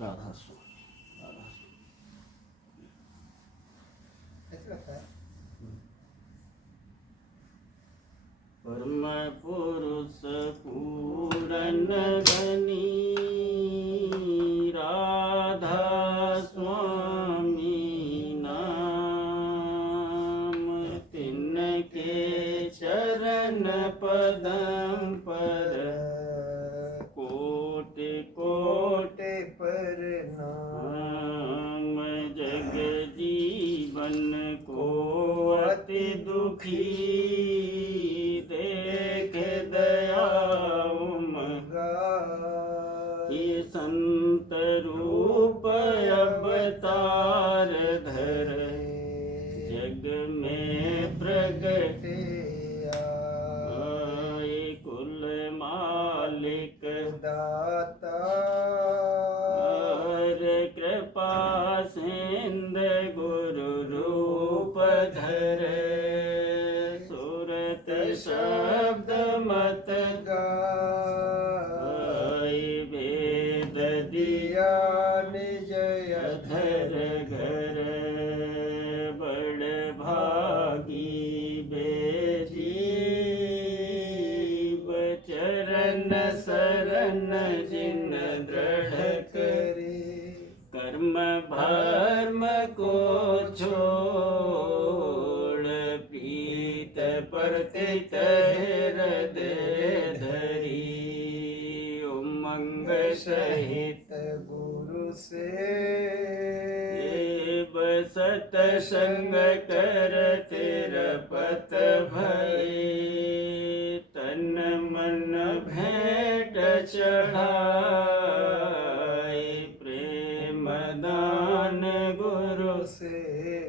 राधा स्वामी राधा ऐसे लगता है। परम पुरुष पूरन धनी राधा स्वामी नाम, तिनके चरण पदम पर कोटि कोटि प्रणाम। जग जीवन को अति दुखी देख दयाओ मगाए, संत रूप अवतार धर जग में प्रगट आए। कुल मालिक दाता कृपा सिंध गुरु रूप धर, सुरत शब्द मत गाए। वेद दिया निज अधर घर, बड़ भागी बेजीव। चरण शरण जिन दृढ़ करे कर्म भर्म को छोड़, प्रीत प्रतित हृदय धरी। उमंग सहित गुरु से सत संग कर तिरपत भय, तन मन भेंट चढ़ाए। प्रेम दान गुरु से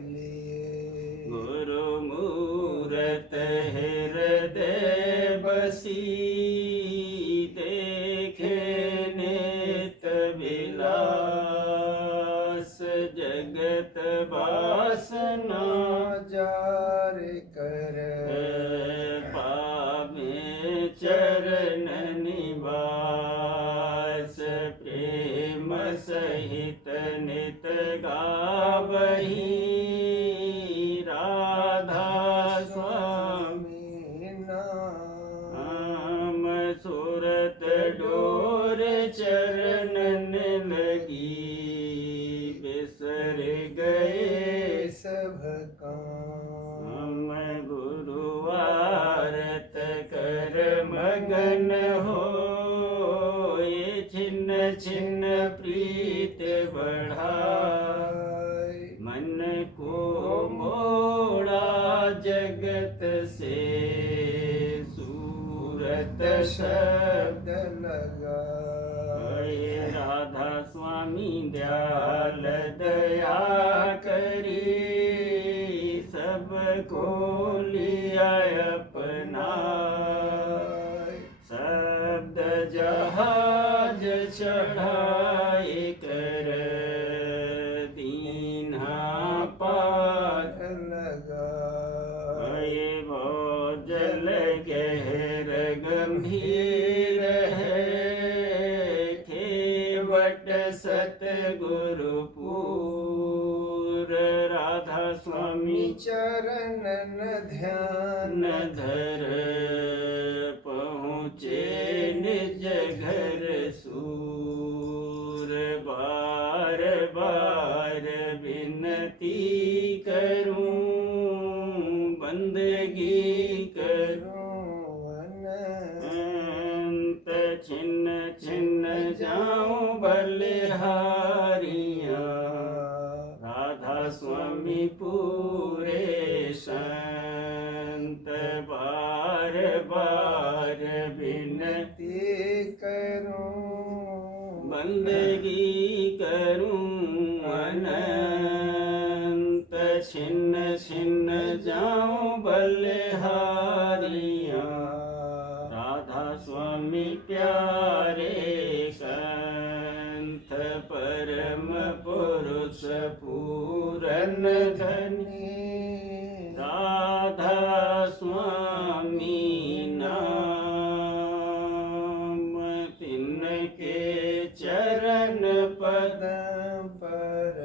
लिए गुरु मूरत हृदय बसी, देखे नित विलास। जगत वासना जार कर पावे चरण निवास। प्रेम सहित नित गावही राधा स्वामी नाम। सुरत डोर चरणन लगी, बिसर गए सब काम। गुरुवारत कर मगन हो, ये छिन्न छिन्न प्रीत बढ़ाए। मन को मोड़ा जगत से, सूरत शब्द लगाए। राधा स्वामी दयाल दया करी, सबको लिया अपना। शब्द जहाज चढ़ाए कर, दीन्हा पार लगाए। वो जल गहर गंभीर है, खेवट सतगुरु पूर। राधा स्वामी चरणन ध्यान न धर, पहुँचे निज घर सूर। बार बार विनती करूं, बंदगी करूं अनंत। छिन्न छिन्न जाऊं बलिहारियां, राधा स्वामी पूरे संत। बार बार विनती करूं बंदगी करूं अनंत। छिन्न छिन्न जाऊं बलिहारियां, राधा स्वामी प्यारे संत। परम पुरुष पूरन धनी, राधा स्वामी नाम। तिनके चरण पद पर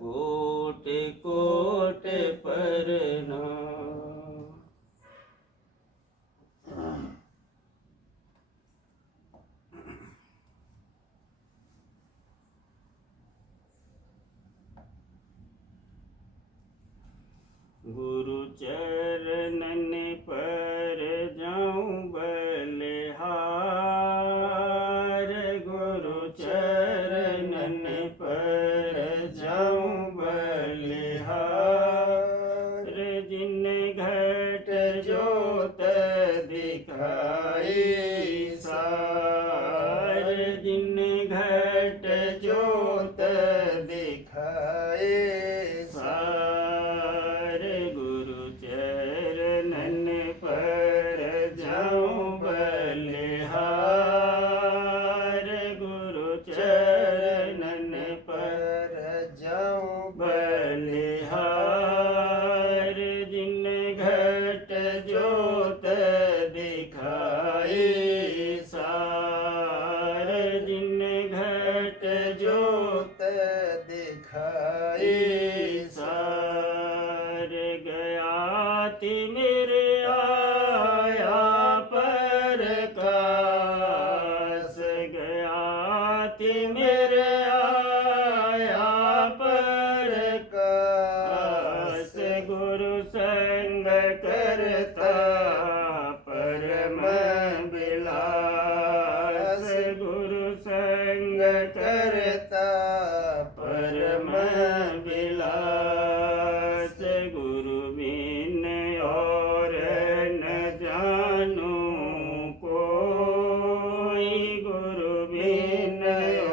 कोट कोट प्रणाम। गुरु चरणन पर जाऊं बलिहार, गुरु चरणन पर जाऊं बलिहार। जिन घट जोत दिखाई सार, जिन घट जोत दिखाए सार। गुरु चरणन पर जाऊं बलिहार, गुरु चरणन पर जाऊं बलिहार। जिन घट जोत दिखाई सार, जिन घट जोत दिखाए सार। गया मेरे आया प्रकाश, गया मेरे आया प्रकाश। गुरु संग करता परम विलास, गुरु संग करता परम विलास। गुरु बिन और न जानू कोई, गुरु बिन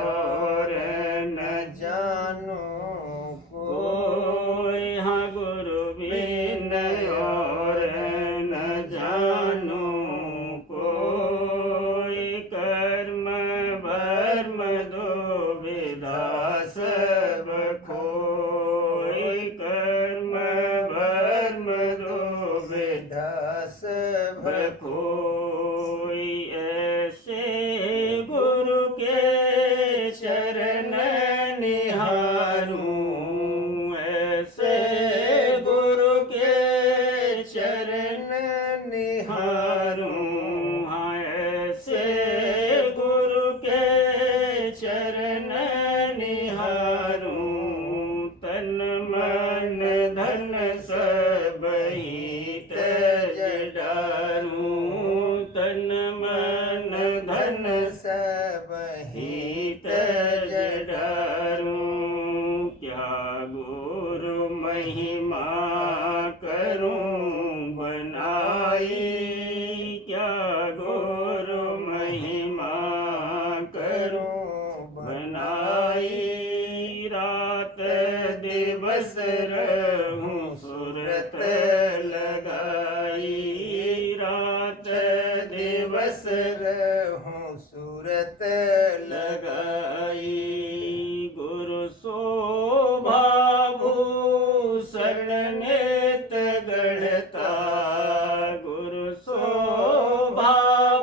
और न जानो कोई। हाँ गुरु बिन और न जानू कोई। कर्म भर्म दो विधा सब खोई, कर्म भर्म दो विधा सब खोई। ऐसे गुरु के चरण निहारूं, ऐसे गुरु के चरण निहारूं। हाँ ऐसे गुरु के चरण निहारूं। तन मन धन सब ही तज डारूं, तन मन धन सब ही तज डारूं। क्या गुरु महिमा करूं बनाई, क्या गुरु महिमा करूं बनाई। रात दिवस रहूं सुरत लगाई, रात दिवस रहूं सूरत लगाई। गुरु शोभा भूषण नेत गढ़ता, गुरु शोभा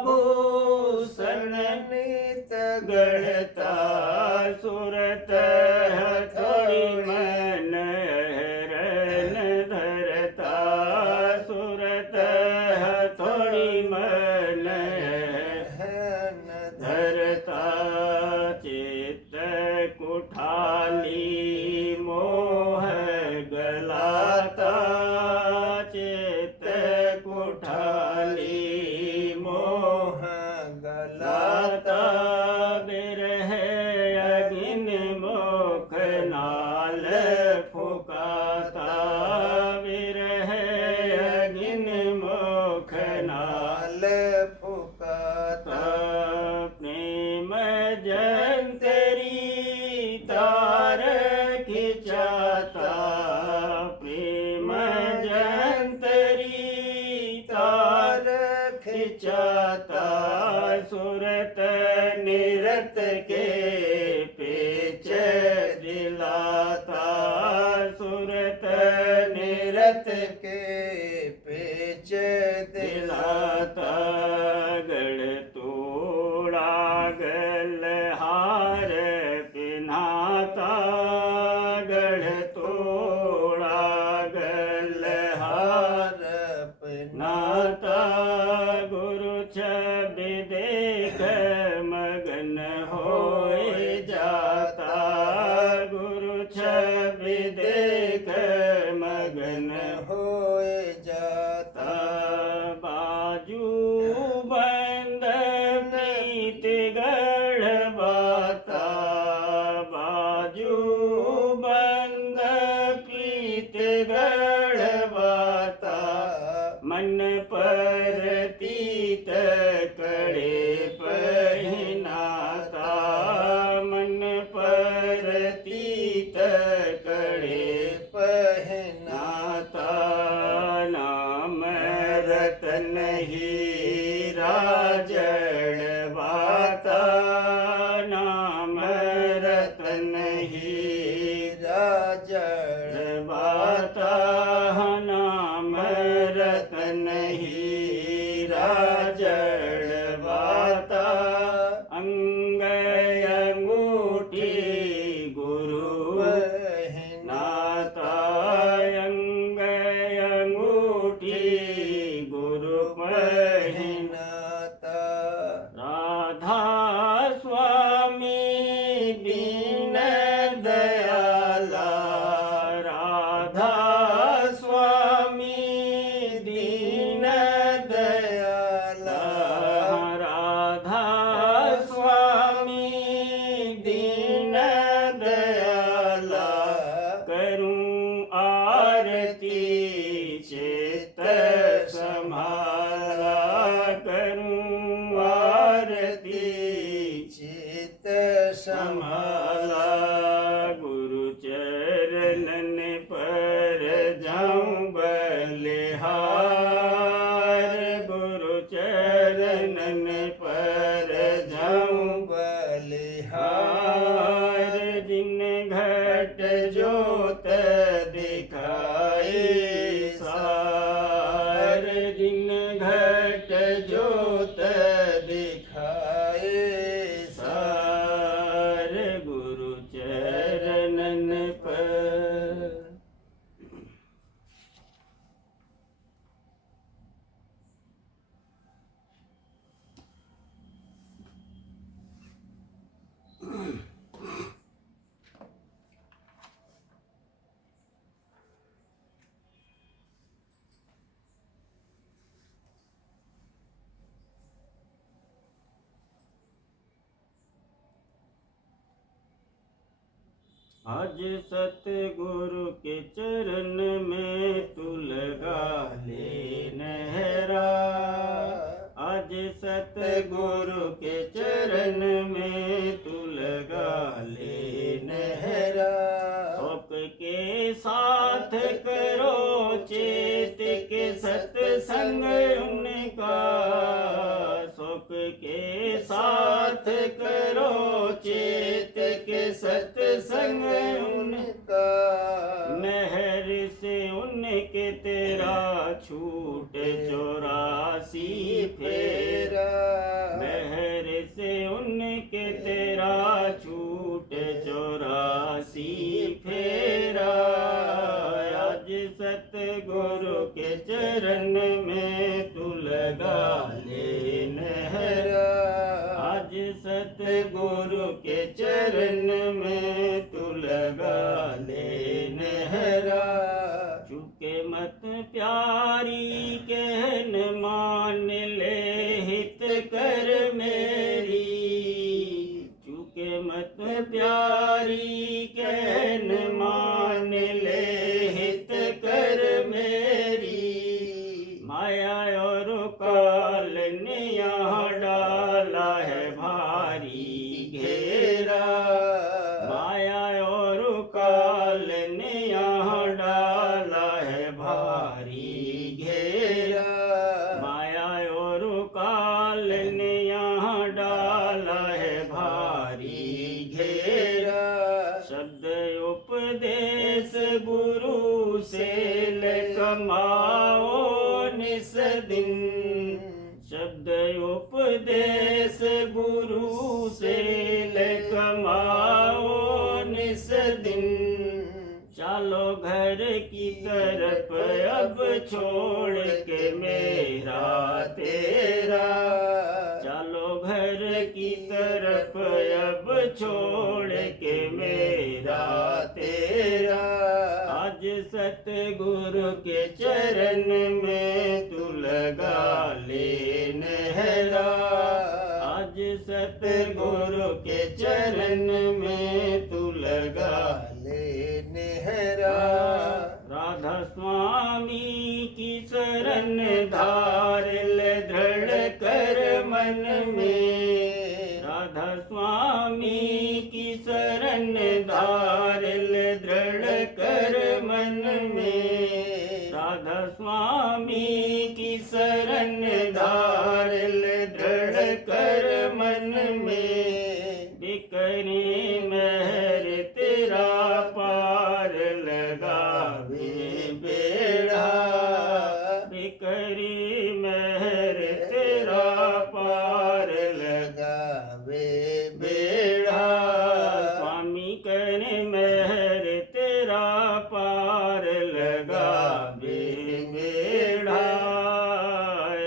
भूषण नित गढ़ता। सुरत हथौड़ी मन हरण धरता, सुरत हथौड़ी मन हन धरता। चित्त कुठाली मोह गलाता, चित्त कुठाली मोह गलाता बिरह अग्न मोख नाल फुकाता, बिरह अग्न मोख नाल नाल फुकाता प्रेम जंतरी तार खिंचाता, प्रेम जंतरी तार खिंचाता। सुरत निरत के पेच दिलाता, सुरत निरत के पेच दिलाता। गढ़ तोड़ा गलहार नाता गढ़ तोड़ा गलहार नाता गुरु छवि देख मगन होए जाता गुरु छवि देख मगन होए जाता बाजू बंद प्रीत गढ़ बाता बाजू बंद प्रीत गढ़ बाता मन पर तीत कड़े पहिनाता मन पर तीत कड़े पहनाता नाम रतन हीरा जड़वाता नाम रतन हीरा जड़वाता नाम रतन हीरा जड़वाता अंग अंगूठी गुरु नाता अंग अंगूठी गुरु पहनाता राधा स्वामी दीन दयाला राधा स्वामी दीन दयाला राधा स्वामी दीन दयाला करूं आरती चेत संभाला करूं आरती चित संभाला गुरु चरणन पर जाऊं बलिहार गुरु चरणन पर जाऊं बलिहार जिन घट जोत दिखाई सार जिन घट जोत दिखाए सार गुरु चरणन पर आज सतगुरु के चरण में तू लगा ले नहरा आज सतगुरु के चरण में तू लगा ले नहरा शौक के साथ करो चेत के सत्संग उनका शौक के साथ करो चेत के सत्संग उनका नहर से उनके तेरा छूट 84 फेरा नहर से उनके तेरा छूट 84 फेरा आज सतगुरु के चरण में तू लगा ले नहरा आज सतगुरु के चरण में तू लगा ले नहरा चुके मत प्यारी कहन मान ले हित कर मेरी चुके मत प्यारी कहन मान ले हित कर मेरी माया और काल ने यहाँ डाला है भारी घेरा माया और काल ने यहाँ डाला है भारी घेरा माया और काल ने यहाँ डाला है भारी घेरा शब्द उपदेश गुरु से ले कमाओ निस दिन शब्द उपदेश गुरु से ले कमाओ निस घर की तरफ अब छोड़ के मेरा तेरा, चलो घर की तरफ अब छोड़ के मेरा तेरा। आज सतगुरु के चरण में तू लगा ले नहरा, आज सतगुरु के चरण में तू लगा ले नेहरा। राधा स्वामी की शरण धार ले दृढ़ कर मन में, राधा स्वामी की शरण धार ले दृढ़ कर मन में, राधा स्वामी की शरण धार ले दृढ़ कर मन में। बिकरे महर तेरा पार लगावे बेड़ा, बिकरी महर तेरा पार लगावे बेड़ा। स्वामी करे महर तेरा पार लगावे बेड़ा।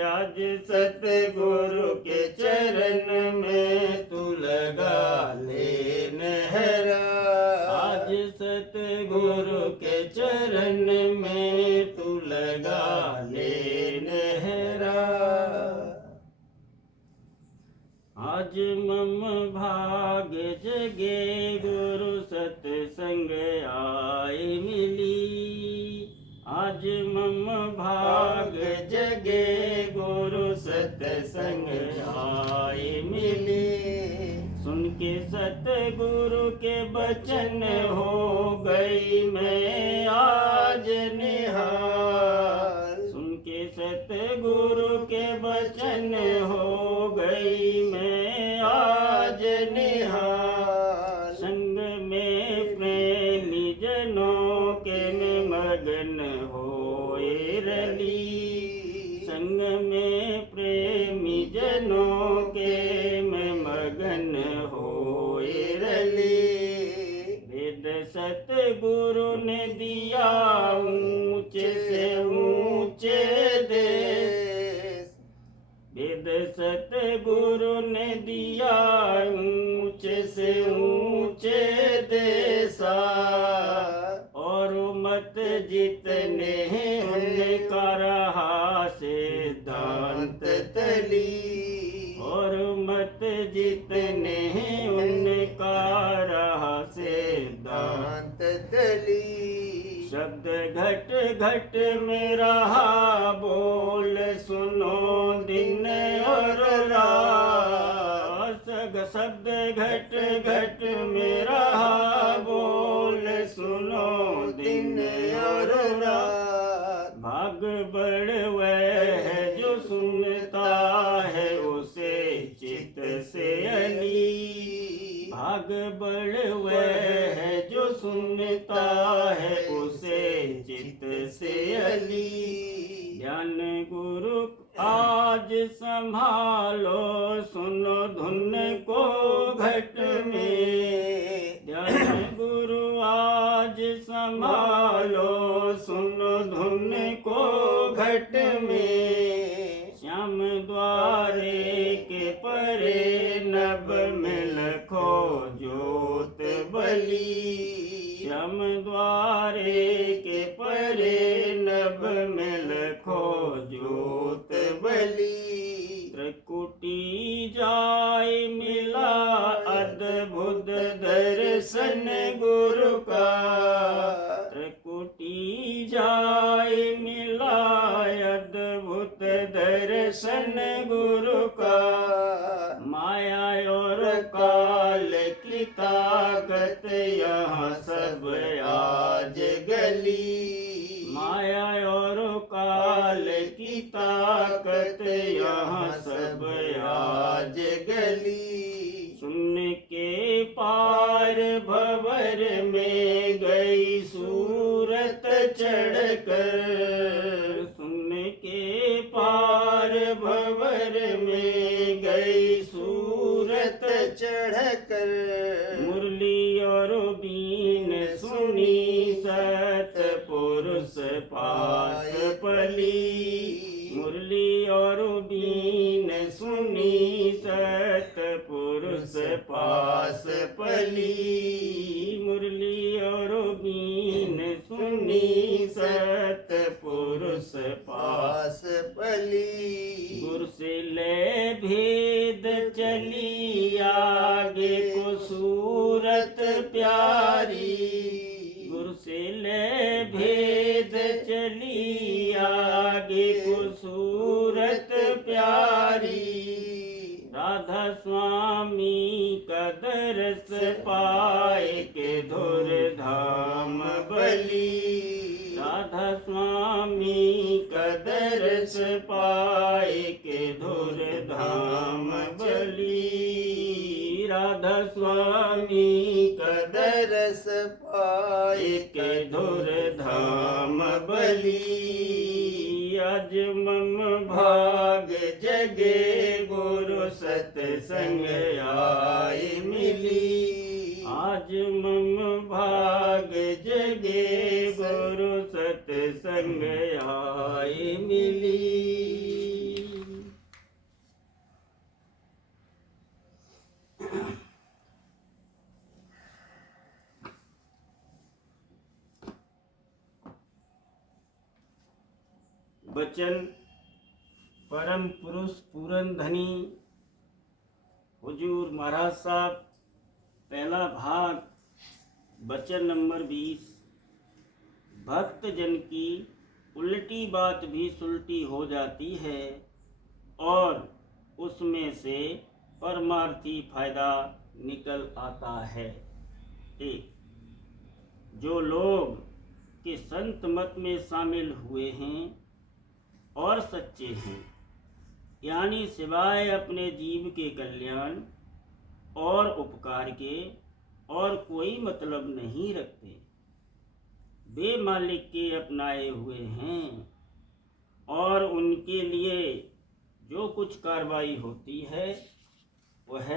आज सतगुरु के चरण में तू लगा ले नहरा, आज सतगुरु के चरण में तू लगा ले नहरा। आज मम भाग जगे गुरु सत्संग आए मिली, आज मम भाग जगे गुरु सत्संग आए मिली। सुन के सतगुरु के बचन हो गई मैं आज निहाल, सुन के सतगुरु के बचन हो गई मैं आज निहाल। संग में प्रेमी जनों के में मगन होए रली, संग में प्रेमी जनों के में मगन होए रली। वेद सतगुरु ने दिया ऊंचे से ऊंचे देश, वेद सतगुरु ने दिया ऊंचे से ऊंचे देशा। और मत जितने उनका रहा सिद्धांत तली, और मत जितने उनका रहा सिद्धांत तली। शब्द घट घट में रहा बोल सुनो दिन और रात, शब्द घट घट में रहा बोल सुनो दिन और रात। भाग बढ़ वह है जो सुनता है उसे चित से अली, भाग बढ़ वह है जो सुनता है उसे चित से अली। ज्ञान गुरु आज संभालो सुनो धुन को घट में, ज्ञान गुरु आज संभालो सुनो धुन को घट में। श्याम द्वारे के परे नभ में लखो जोत बली, श्याम द्वारे के परे नभ में लखो जोत बली। त्रिकुटी जाय मिला अद्भुत दर्शन गुरु का, त्रिकुटी जाय मिला अद्भुत दर्शन गुरु का। माया और काल की ताकत यहाँ सब आज गली, माया और काल की ताकत यहाँ सब आज गली। सुन के पार भंवर में गई सूरत चढ़कर, सुन के पार भंवर में गई सूरत चढ़कर। मुरली और बीन सुनी सत पुरुष पास पली, मुरली और बीन सुनी सतपुरुष पास पली, मुरली और बीन सुनी सतपुरुष पास पास पली। गुरु से ले भेद चली आगे को सूरत प्यारी, गुरु से ले भेद चली आगे को सूरत प्यारी, राधा स्वामी का दरस पाए के धुर धाम बली, राधा स्वामी का दरस पाए के धुर धाम बली, राधा स्वामी का दरस पाए के धुर धाम बली। आज मम भाग जगे गुरु सतसंग आए मिली, आज मम भाग जगे गुरु सतसंग आए मिली। वचन परम पुरुष पूरन धनी हुजूर महाराज साहब, पहला भाग, वचन नंबर 20। भक्त जन की उल्टी बात भी सुलटी हो जाती है और उसमें से परमार्थी फायदा निकल आता है। एक, जो लोग के संत मत में शामिल हुए हैं और सच्चे हैं, यानी सिवाय अपने जीव के कल्याण और उपकार के और कोई मतलब नहीं रखते, वे मालिक के अपनाए हुए हैं और उनके लिए जो कुछ कार्रवाई होती है वह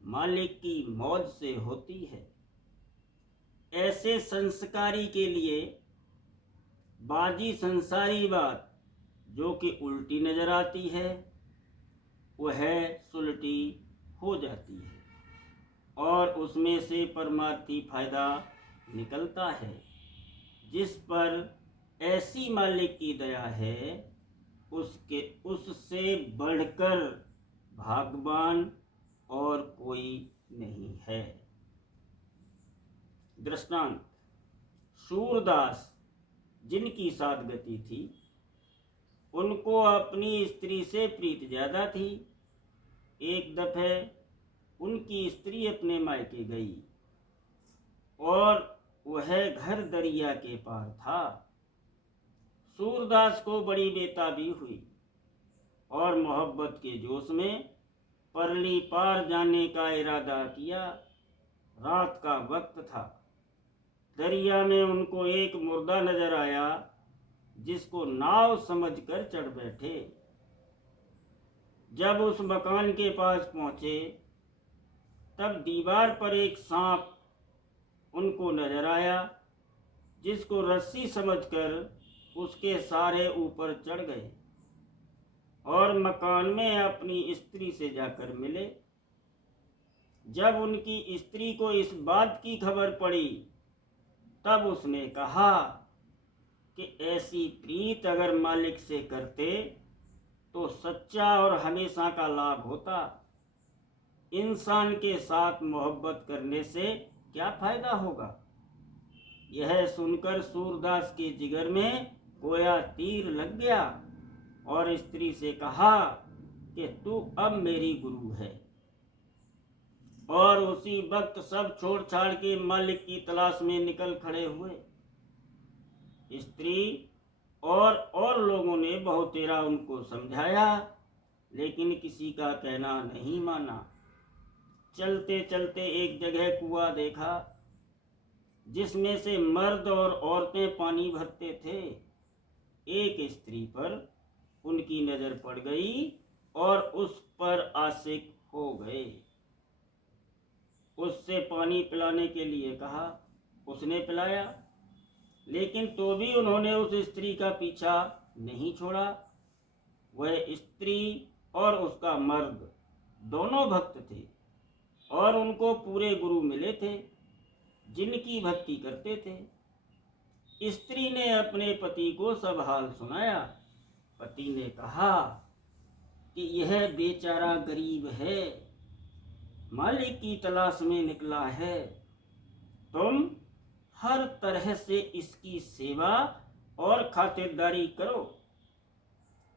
मालिक की मौज से होती है। ऐसे संस्कारी के लिए बाजी संसारी बात जो कि उल्टी नजर आती है वह सुलटी हो जाती है और उसमें से परमार्थी फायदा निकलता है, जिस पर ऐसी मालिक की दया है उससे बढ़कर भाग्यवान और कोई नहीं है। दृष्टांत, सूरदास जिनकी सादगति थी, उनको अपनी स्त्री से प्रीत ज्यादा थी। एक दफे उनकी स्त्री अपने मायके गई और वह घर दरिया के पार था। सूरदास को बड़ी बेताबी हुई और मोहब्बत के जोश में परली पार जाने का इरादा किया। रात का वक्त था। दरिया में उनको एक मुर्दा नजर आया जिसको नाव समझकर चढ़ बैठे। जब उस मकान के पास पहुंचे तब दीवार पर एक सांप उनको नजर आया, जिसको रस्सी समझकर उसके सारे ऊपर चढ़ गए और मकान में अपनी स्त्री से जाकर मिले। जब उनकी स्त्री को इस बात की खबर पड़ी तब उसने कहा कि ऐसी प्रीत अगर मालिक से करते तो सच्चा और हमेशा का लाभ होता। इंसान के साथ मोहब्बत करने से क्या फायदा होगा। यह सुनकर सूरदास के जिगर में गोया तीर लग गया और स्त्री से कहा कि तू अब मेरी गुरु है। और उसी वक्त सब छोड़ छाड़ के मालिक की तलाश में निकल खड़े हुए। स्त्री और लोगों ने बहुतेरा उनको समझाया, लेकिन किसी का कहना नहीं माना। चलते चलते एक जगह कुआं देखा जिसमें से मर्द और औरतें पानी भरते थे। एक स्त्री पर उनकी नजर पड़ गई और उस पर आशिक हो गए। उससे पानी पिलाने के लिए कहा, उसने पिलाया। लेकिन तो भी उन्होंने उस स्त्री का पीछा नहीं छोड़ा। वह स्त्री और उसका मर्द दोनों भक्त थे और उनको पूरे गुरु मिले थे जिनकी भक्ति करते थे। स्त्री ने अपने पति को सब हाल सुनाया। पति ने कहा कि यह बेचारा गरीब है, मालिक की तलाश में निकला है, तुम हर तरह से इसकी सेवा और खातिरदारी करो।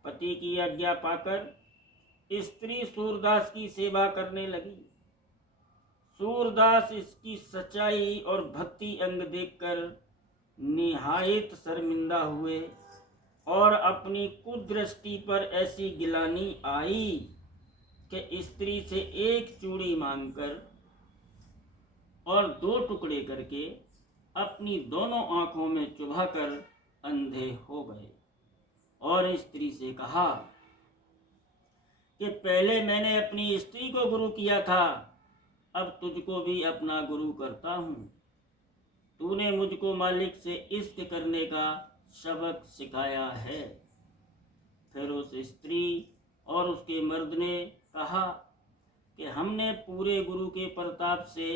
पति की आज्ञा पाकर स्त्री सूरदास की सेवा करने लगी। सूरदास इसकी सच्चाई और भक्ति अंग देखकर निहायत शर्मिंदा हुए और अपनी कुदृष्टि पर ऐसी गिलानी आई कि स्त्री से एक चूड़ी मांगकर और 2 टुकड़े करके अपनी दोनों आंखों में चुभाकर अंधे हो गए और स्त्री से कहा कि पहले मैंने अपनी स्त्री को गुरु किया था, अब तुझको भी अपना गुरु करता हूँ। तूने मुझको मालिक से इश्क करने का सबक सिखाया है। फिर उस स्त्री और उसके मर्द ने कहा कि हमने पूरे गुरु के प्रताप से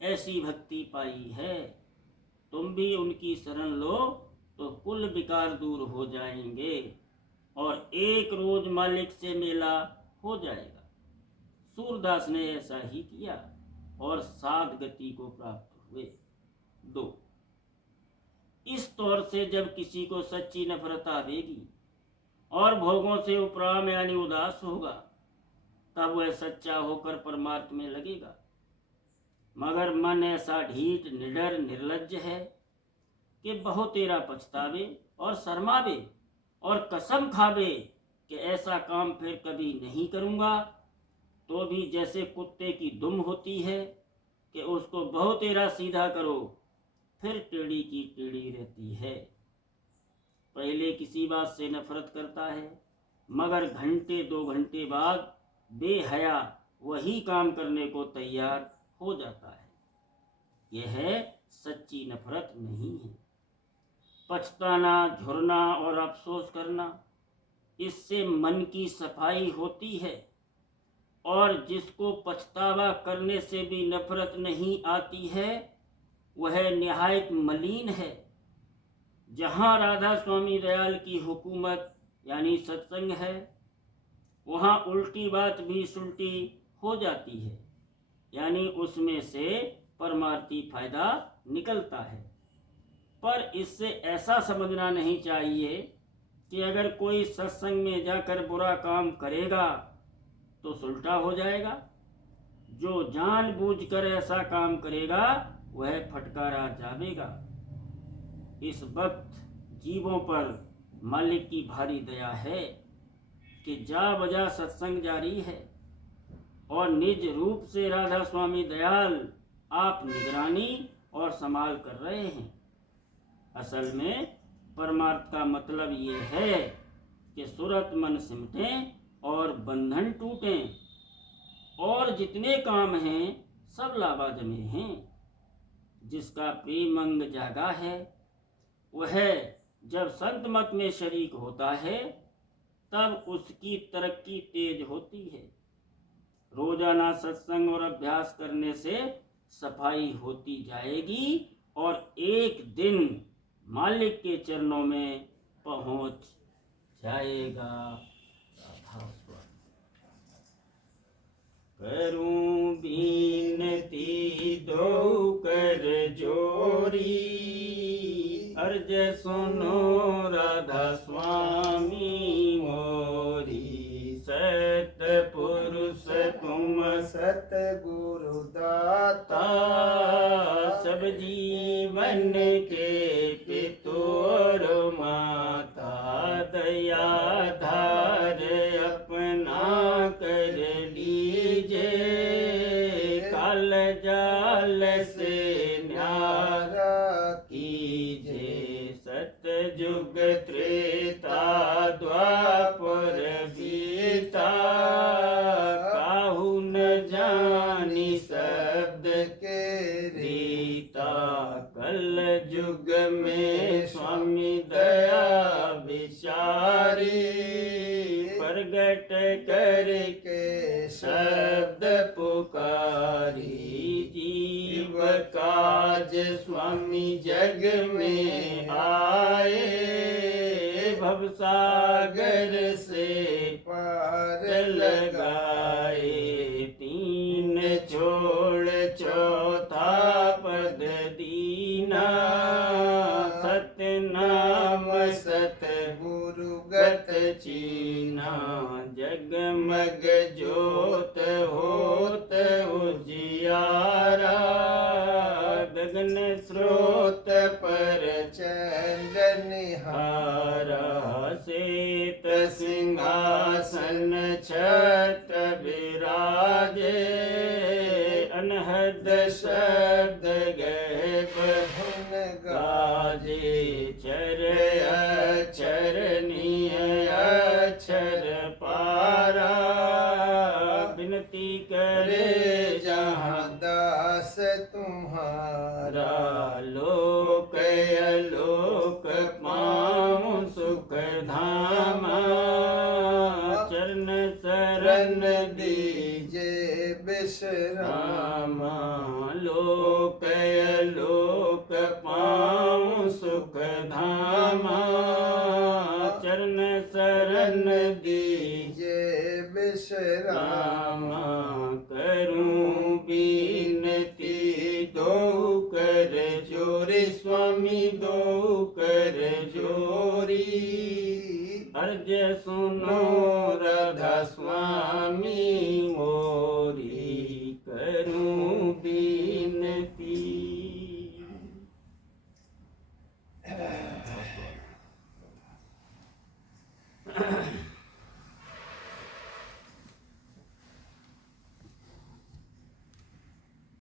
ऐसी भक्ति पाई है, तुम भी उनकी शरण लो तो कुल विकार दूर हो जाएंगे और एक रोज मालिक से मेला हो जाएगा। सूरदास ने ऐसा ही किया और साध गति को प्राप्त हुए। 2, इस तौर से जब किसी को सच्ची नफरत आवेगी और भोगों से उपराम यानी उदास होगा, तब वह सच्चा होकर परमार्थ में लगेगा। मगर मन ऐसा ढीठ, निडर, निर्लज्ज है कि बहुतेरा पछतावे और शर्मावे और कसम खावे कि ऐसा काम फिर कभी नहीं करूँगा, तो भी जैसे कुत्ते की दुम होती है कि उसको बहुतेरा सीधा करो फिर टेढ़ी की टेढ़ी रहती है। पहले किसी बात से नफरत करता है, मगर घंटे 2 घंटे बाद बेहया वही काम करने को तैयार हो जाता है। यह सच्ची नफरत नहीं है। पछताना, झुरना और अफसोस करना, इससे मन की सफाई होती है और जिसको पछतावा करने से भी नफरत नहीं आती है वह निहायत मलिन है। जहाँ राधा स्वामी दयाल की हुकूमत यानी सत्संग है, वहाँ उल्टी बात भी सुलटी हो जाती है, यानी उसमें से परमार्थी फायदा निकलता है। पर इससे ऐसा समझना नहीं चाहिए कि अगर कोई सत्संग में जाकर बुरा काम करेगा तो सुलटा हो जाएगा। जो जानबूझकर ऐसा काम करेगा वह फटकारा जाएगा। इस वक्त जीवों पर मालिक की भारी दया है कि जा बजा सत्संग जारी है और निज रूप से राधा स्वामी दयाल आप निगरानी और संभाल कर रहे हैं। असल में परमार्थ का मतलब ये है कि सूरत मन सिमटें और बंधन टूटें और जितने काम हैं सब लावाजमे हैं। जिसका प्रेम अंग जागा है वह जब संत मत में शरीक होता है तब उसकी तरक्की तेज होती है। रोजाना सत्संग और अभ्यास करने से सफाई होती जाएगी और एक दिन मालिक के चरणों में पहुंच जाएगा। करूं बीनती दो कर जोरी, अर्ज सुनो राधा स्वामी मोरी। सतपुरुष तुम सतगुरु दाता, सब जीवन के पितु और माता। दया धार अपना कर लीजे, काल जाल से न्यारा कीजे। सतयुग त्रेता द्वापर बीता, काहू न जानी शब्द के रीता कल युग में स्वामी दया विचारी प्रगट करके शब्द पुकारी जीव काज स्वामी जग में आए भवसागर से पार लगाए तीन छोड़ चौथा पद दीना सतनाम सत गुरु गत चीना जगमग ज्योत होत उजियारा गगन स्रोत पर चंद्र हारा सेत सिंहासन छत्र विराजे अनहद शब्द गए धुन गाजे चर अक्षरनीय अक्षर पारा विनती करे जहाँ दास तुम्हारा लोक अलोक पाऊं सुख धाम चरण शरण दीजे विश्राम लोक अलोक पाऊं सुख धाम चरण शरण दीजे विश्राम करूं बीनती दो कर जोरी स्वामी दो कर जोरी अर्ज सुनो राधा स्वामी मोरी